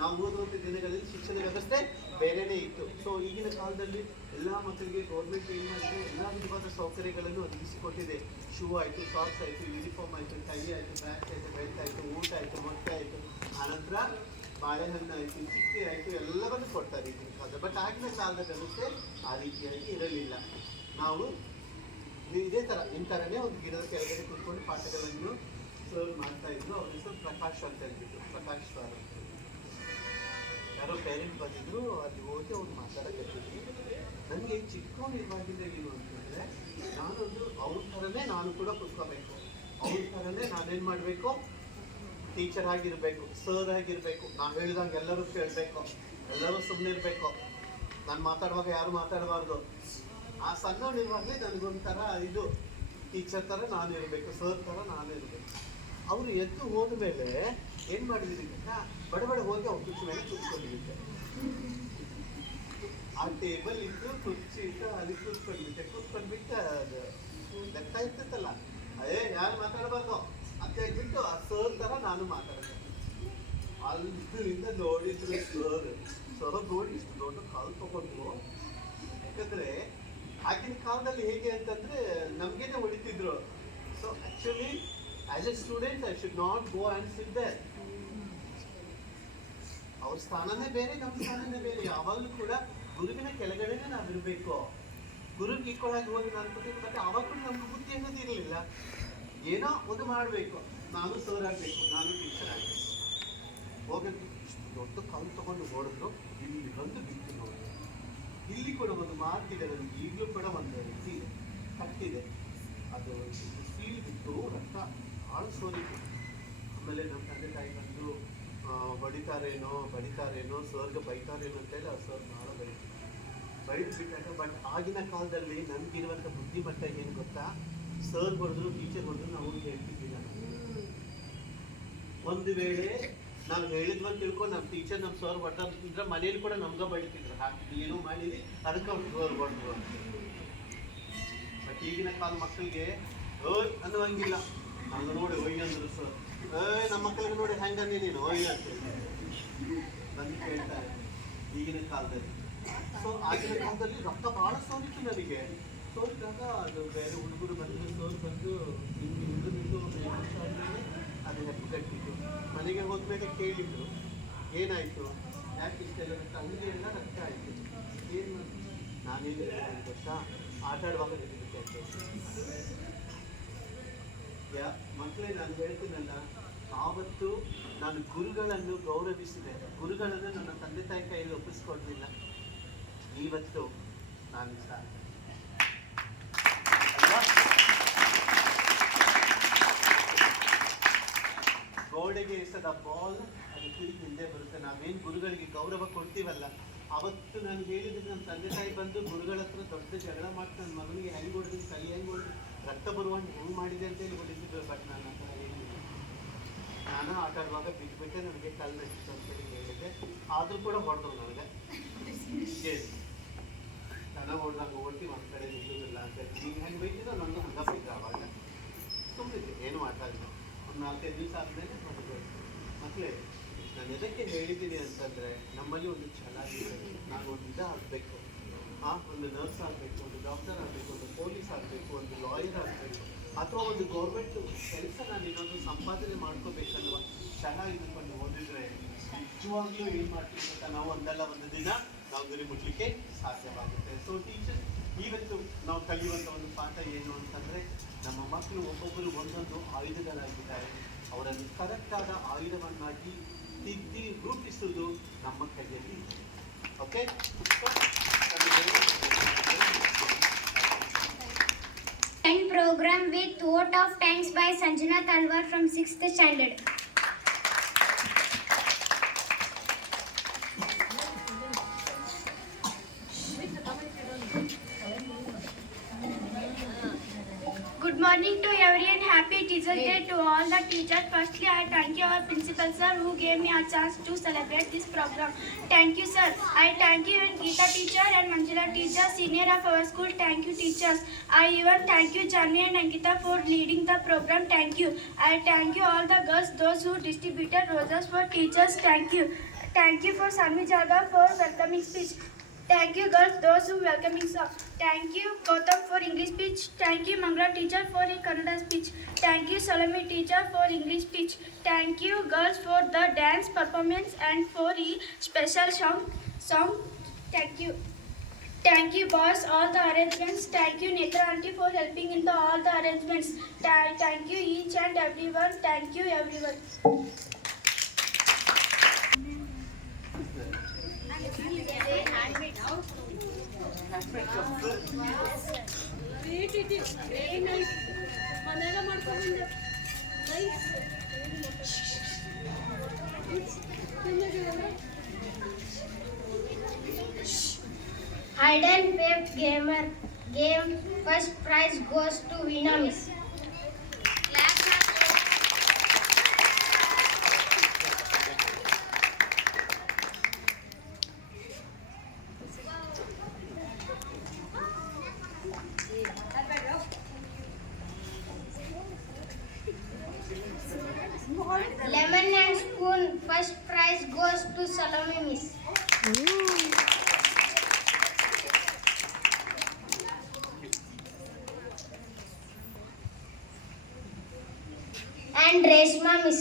ನಾವು ಓದುವಂಥ ದಿನಗಳಲ್ಲಿ ಶಿಕ್ಷಣ ವ್ಯವಸ್ಥೆ ಬೇರೆಯೇ ಇತ್ತು. ಸೊ ಈಗಿನ ಕಾಲದಲ್ಲಿ ಎಲ್ಲ ಮಕ್ಕಳಿಗೆ ಗೌರ್ಮೆಂಟ್ ಏನು ಮಾಡಿದೆ, ಎಲ್ಲ ವಿಧವಾದ ಸೌಕರ್ಯಗಳನ್ನು ಒದಗಿಸಿಕೊಟ್ಟಿದೆ. ಶೂ ಆಯಿತು, ಸಾಕ್ಸ್ ಆಯಿತು, ಯೂನಿಫಾರ್ಮ್ ಆಯಿತು, ಟೈ ಆಯಿತು, ಬ್ಯಾಗ್ಸ್ ಆಯಿತು, ಬೆಲ್ಟ್ ಆಯಿತು, ಊಟ ಆಯಿತು, ಮೊಟ್ಟೆ ಆಯಿತು, ಆನಂತರ ಬಾಳೆಹಣ್ಣು ಆಯಿತು, ಚಿಕ್ಕಿ ಆಯಿತು, ಎಲ್ಲವನ್ನು ಕೊಡ್ತಾರೆ ಈಗಿನ ಕಾಲದ. ಬಟ್ ಆಗಿನ ಕಾಲದ ವ್ಯವಸ್ಥೆ ಆ ರೀತಿಯಾಗಿ ಇರಲಿಲ್ಲ. ನಾವು ಇದೇ ಥರ ಇಂಥರನೇ ಒಂದು ಗಿಡದ ಕೆಳಗಡೆ ಕೂತ್ಕೊಂಡು ಪಾಠಗಳನ್ನು ಸರ್ವ್ ಮಾಡ್ತಾ ಇದ್ರು. ಅವ್ರ ಹೆಸರು ಪ್ರಕಾಶ್ ಅಂತ ಹೇಳ್ತಿದ್ರು, ಪ್ರಕಾಶ್ ಸರ್ ಅಂತ. ಯಾರೋ ಪೇರೆಂಟ್ ಬಂದಿದ್ರು, ಅಲ್ಲಿ ಹೋಗಿ ಅವ್ರು ಮಾತಾಡಕತ್ತಿದ್ರು. ನನಗೆ ಚಿಕ್ಕವನಿರುವಾಗಿದ್ದ ಏನು ಅಂತಂದರೆ, ನಾನೊಂದು ಅವ್ರ ಥರನೇ ನಾನು ಕೂಡ ಕೂತ್ಕೋಬೇಕು, ಅವ್ರ ಥರನೇ ನಾನೇನು ಮಾಡಬೇಕು, ಟೀಚರ್ ಆಗಿರಬೇಕು, ಸರ್ ಆಗಿರಬೇಕು. ನಾನು ಹೇಳಿದಂಗೆ ಎಲ್ಲರೂ ಕೇಳಬೇಕು, ಎಲ್ಲರೂ ಸುಮ್ಮನೆ ಇರಬೇಕು, ನಾನು ಮಾತಾಡುವಾಗ ಯಾರು ಮಾತಾಡಬಾರ್ದು. ಆ ಸಣ್ಣವನಿರುವಾಗಲೇ ನನಗೊಂಥರ ಇದು ಟೀಚರ್ ಥರ ನಾನು ಇರಬೇಕು, ಸರ್ ಥರ ನಾನು ಇರಬೇಕು. ಅವರು ಎದ್ದು ಹೋದ ಮೇಲೆ ಏನು ಮಾಡಿದ್ದೀನಿ ಗೊತ್ತಾ, ಬಡಬಡ ಹೋಗಿ ಅವ್ರ ಕುರ್ಚಿ ಮೇಲೆ ಕೂತ್ಕೊಂಡಿದ್ದೆ. ಆ ಟೇಬಲ್ ಇದ್ದು ಕುರ್ಚಿ ಇಟ್ಟು ಅಲ್ಲಿ ಕೂತ್ಕೊಂಡ್ಬಿಟ್ಟು ಅದು ಲೆಕ್ಕ ಇರ್ತೈತಲ್ಲ, ಯಾರು ಮಾತಾಡಬಾರ್ದು ಅಂತ ಹೇಳ್ಬಿಟ್ಟು ಆ ಸರ್ ಥರ ನಾನು ಮಾತಾಡಿದೆ. ಅಲ್ಲಿಂದ ನೋಡಿದ್ರು ಸರ್ ನೋಡಿ ಇಷ್ಟು ದೊಡ್ಡ ಕಾಲು ತಗೊಂಡು. ಯಾಕಂದರೆ ಆಗಿನ ಕಾಲದಲ್ಲಿ ಹೇಗೆ ಅಂತಂದರೆ ನಮಗೇನೆ ಹೊಡಿತಿದ್ರು. So actually as a student I should not go and sit there. ಅವ್ರ ಸ್ಥಾನನೇ ಬೇರೆ, ನಮ್ಮ ಸ್ಥಾನನೇ ಬೇರೆ. ಯಾವಾಗಲೂ ಕೂಡ ಗುರುವಿನ ಕೆಳಗಡೆನೇ ನಾವಿರಬೇಕು. ಗುರುಗೆ ಈಕ್ವಲ್ ಆಗಿ ಹೋಗಿ ನಾನು ಕೊಟ್ಟಿದ್ದು. ಬಟ್ ಆವಾಗ ಕೂಡ ನಮ್ಗೆ ಬುದ್ಧಿ ಅನ್ನೋದು ಇರಲಿಲ್ಲ. ಏನೋ ಒಂದು ಮಾಡಬೇಕು, ನಾನು ಸರ್ ಆಗಬೇಕು, ನಾನು ಟೀಚರ್ ಆಗಬೇಕು. ಹೋಗಬೇಕು, ಇಷ್ಟು ದೊಡ್ಡ ಕಾಲು ತಗೊಂಡು ಓಡಿದ್ರು. ಇಲ್ಲಿ ಬಂದು ಬಿಟ್ಟು ನೋಡಿ, ಇಲ್ಲಿ ಕೂಡ ಒಂದು ಮಾರ್ಕ್ ಇದೆ ನನಗೆ ಈಗಲೂ ಕೂಡ ಒಂದು ರೀತಿ ಕಟ್ಟಿದೆ. ಅದು ಸೀಲ್ ಬಿಟ್ಟು ರಕ್ತ ಭಾಳ ಸೋರಿತು. ಆಮೇಲೆ ನಮ್ಮ ತಂದೆ ತಾಯಿ ಬಂದು ಬಡಿತಾರೇನೋ ಸರ್ಗೆ ಬೈತಾರೇನೋ ಅಂತೇಳಿ ಆ ಸರ್ ಭಾಳ ಬೈದು ಬಿಟ್ಟಾಗ. ಬಟ್ ಆಗಿನ ಕಾಲದಲ್ಲಿ ನನಗಿರುವಂಥ ಬುದ್ಧಿಮಟ್ಟ ಏನು ಗೊತ್ತಾ, ಸರ್ ಹೊಡೆದ್ರು, ಟೀಚರ್ ಹೊಡೆದ್ರು ನಾವು ಹೇಳ್ತಿದ್ದಿಲ್ಲ. ಒಂದು ವೇಳೆ ನಾವು ಹೇಳಿದ್ವಂತ ತಿಳ್ಕೊಂಡು ನಮ್ಮ ಟೀಚರ್ ನಮ್ಮ ಸರ್ ಹೊಡೆದ್ರೆ ಮನೇಲಿ ಕೂಡ ನಮ್ಗೆ ಬಡಿತಿದ್ರು, ಏನೋ ಮಾಡಿದ್ವಿ ಅದಕ್ಕೆ ಅವ್ರು ಸರ್ ಹೊಡೆದ್ರು ಅಂತ. ಬಟ್ ಈಗಿನ ಕಾಲ ಮಕ್ಕಳಿಗೆ ಓಯ್ ಅನ್ನುವಂಗಿಲ್ಲ. ನಮ್ಗೆ ನೋಡಿ ಒಯ್ಯ ಅಂದ್ರು ಸರ್, ನಮ್ಮ ಮಕ್ಕಳಿಗೆ ನೋಡಿ ಹೆಂಗಂದಿ ನೀನು ಒಯ್ಯ ಅಂತೇಳಿ. ಬಂದು ಕೇಳ್ತಾರೆ ಈಗಿನ ಕಾಲದಲ್ಲಿ. ಸೊ ಆಗಿನ ಕಾಲದಲ್ಲಿ ರಕ್ತ ಭಾಳ ಸೋರಿತ್ತು ನನಗೆ. ಸೋರಿದಾಗ ಅದು ಬೇರೆ ಹುಡುಗರು ಬಂದು ಬಂದು ನಿಂದು ಒಂದು 2 ವರ್ಷ ಆದಮೇಲೆ ಅದು ಹೆಪ್ಪುಗಟ್ಟಿದ್ದು. ಮನೆಗೆ ಹೋದ್ಮೇಲೆ ಕೇಳಿದ್ರು ಏನಾಯಿತು, ಯಾಕೆ ಇಷ್ಟೆಲ್ಲ ರಕ್ತ, ಹಂಗೆ ಎಲ್ಲ ರಕ್ತ ಆಯಿತು. ಏನು ನಾನೇನು ಗೊತ್ತಾ, ಆಟ ಆಡುವಾಗ ನಿಂತಿದ್ದೆ ಮಕ್ಕಳೇ. ನಾನು ಹೇಳ್ತೀನಲ್ಲ, ಆವತ್ತು ನಾನು ಗುರುಗಳನ್ನು ಗೌರವಿಸಿದೆ, ಗುರುಗಳನ್ನು ನನ್ನ ತಂದೆ ತಾಯಿ ಕೈಯಲ್ಲಿ ಒಪ್ಪಿಸ್ಕೊಡ್ಲಿಲ್ಲ. ಇವತ್ತು ನಾನು ಗೋಡೆಗೆ ಎಸೆದ ಬಾಲ್ ಅದು ತಿರುಗಿ ಹಿಂದೆ ಬರುತ್ತೆ. ನಾವೇನು ಗುರುಗಳಿಗೆ ಗೌರವ ಕೊಡ್ತೀವಲ್ಲ, ಅವತ್ತು ನಾನು ಹೇಳಿದ್ರೆ ನಮ್ಮ ತಂದೆ ತಾಯಿ ಬಂದು ಗುರುಗಳ ಹತ್ರ ದೊಡ್ಡ ಜಗಳ ಮಾಡ್ತಾ ನನ್ನ ಮಗನಿಗೆ ಹೆಂಗೆ ಹೊಡೆದು ಕೈ ಹೆಂಗೆ ಹೊಡೆದು ರಕ್ತ ಬರುವಂಗೆ ಹೆಂಗೆ ಮಾಡಿದೆ ಅಂತೇಳಿ ಹೊಡಿತಿದ್ರು. ಬಟ್ ನಾನು ಆ ಥರ ಹೇಳಿಲ್ಲ. ನಾನು ಆಟ ಆಡುವಾಗ ಬಿಟ್ಬಿಟ್ಟೆ, ನನಗೆ ಕಲ್ಲು ನಟ್ಟಿತ್ತು ಅಂತೇಳಿ ಹೇಳಿದ್ದೆ. ಆದರೂ ಕೂಡ ಹೊಡೆದ್ರು ನನಗೆ. ಚೆನ್ನಾಗಿ ಹೊಡೆದಂಗೆ ಓಡ್ತಿ ಒಂದು ಕಡೆ ನಿಲ್ಲೋದಿಲ್ಲ ಅಂತ ಹೇಳಿ ನೀವು ಹೆಂಗೆ ಬೈತಿದ್ದೋ ನನಗೂ ಹಂಗೆ ಬೈದ್ರು. ಆವಾಗ ಸುಮ್ಮನೆ ಏನು ಮಾತಾಡಿಲ್ಲ. ಒಂದು 4-5 ದಿವಸ ಆದಮೇಲೆ ಮಕ್ಕಳೇ, ನಾನು ಎದಕ್ಕೆ ಹೇಳಿದ್ದೀನಿ ಅಂತಂದರೆ, ನಮ್ಮಲ್ಲಿ ಒಂದು ಛಲ ಇದೆ. ನಾನು ಒಂದು ಆಗಬೇಕು, ಒಂದು ನರ್ಸ್ ಆಗಬೇಕು, ಒಂದು ಡಾಕ್ಟರ್ ಆಗಬೇಕು, ಒಂದು ಪೊಲೀಸ್ ಆಗಬೇಕು, ಒಂದು ಲಾಯರ್ ಆಗಬೇಕು, ಅಥವಾ ಒಂದು ಗೌರ್ಮೆಂಟ್ ಕೆಲಸ ನಾನು ಇನ್ನೊಂದು ಸಂಪಾದನೆ ಮಾಡ್ಕೋಬೇಕಲ್ವ ಛಲ ಇದ್ಕೊಂಡು ಓದಿದ್ರೆ ನಿಜವಾಗ್ಲೂ ಏನು ಮಾಡ್ತೀವಿ ಅಂತ ನಾವು ಒಂದಲ್ಲ ಒಂದು ದಿನ ನಾವು ಗುರಿ ಮುಟ್ಲಿಕ್ಕೆ ಸಾಧ್ಯವಾಗುತ್ತೆ. ಸೊ ಟೀಚರ್ಸ್, ಇವತ್ತು ನಾವು ಕಲಿಯುವಂಥ ಒಂದು ಪಾಠ ಏನು ಅಂತಂದರೆ, ನಮ್ಮ ಮಕ್ಕಳು ಒಬ್ಬೊಬ್ಬರು ಒಂದೊಂದು ಆಯುಧಗಳಾಗಿದ್ದಾರೆ. ಅವರನ್ನು ಕರೆಕ್ಟಾದ ಆಯುಧವನ್ನಾಗಿ ತಿದ್ದಿ ರೂಪಿಸುವುದು ನಮ್ಮ ಕೈಯಲ್ಲಿ. Okay, 10 program with vote of thanks by Sanjana Talwar from 6th standard. Good morning to everyone. Happy Teachers Day to all the teachers. Firstly, I thank you our principal sir who gave me a chance to celebrate this program. Thank you sir. I thank you and Geeta teacher and Manjula teacher, senior of our school. Thank you teachers. I even thank you Janvi and Ankita for leading the program. Thank you. I thank you all the girls, those who distributed roses for teachers. Thank you. Thank you for Sami Jaga for welcoming speech. Thank you girls, those who welcoming song. Thank you Gautam for English speech. Thank you Mangala teacher for a Kannada speech. Thank you Salami teacher for English speech. Thank you girls for the dance performance and for a special song. Thank you. Thank you boys, all the arrangements. Thank you Netra aunty for helping in all the arrangements. Thank you each and everyone. Thank you everyone. Hide and Peep game first prize goes to Veena Miss. Lemon and spoon first prize goes to Salome Miss. And Reshma Miss.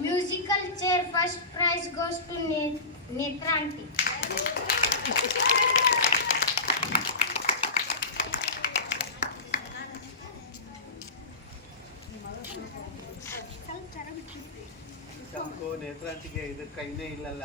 Musical chair first prize goes to Netra aunty. ಶಂಕು ನೇತ್ರಾಂತಿಗೆ ಇದು ಕೈನೇ ಇಲ್ಲಲ್ಲ.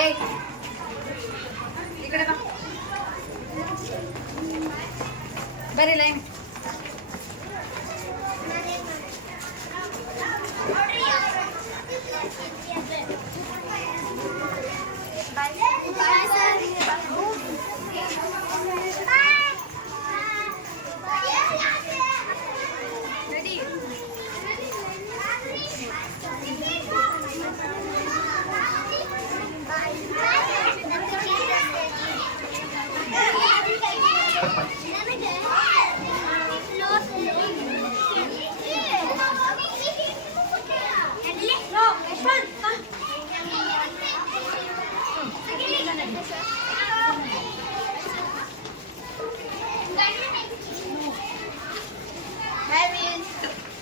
ಏಯ್ ಈ ಕಡೆ ಬಾ ಬರೀ line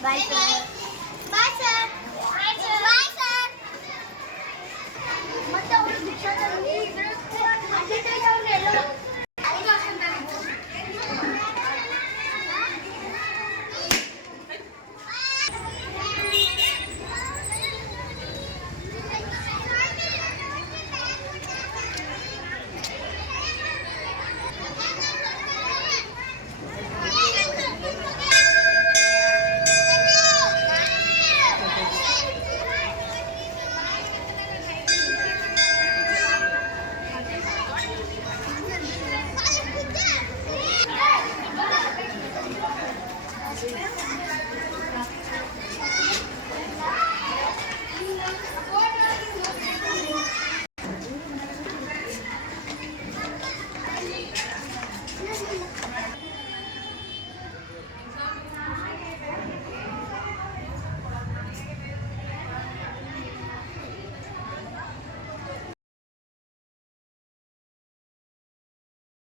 Bye, sir.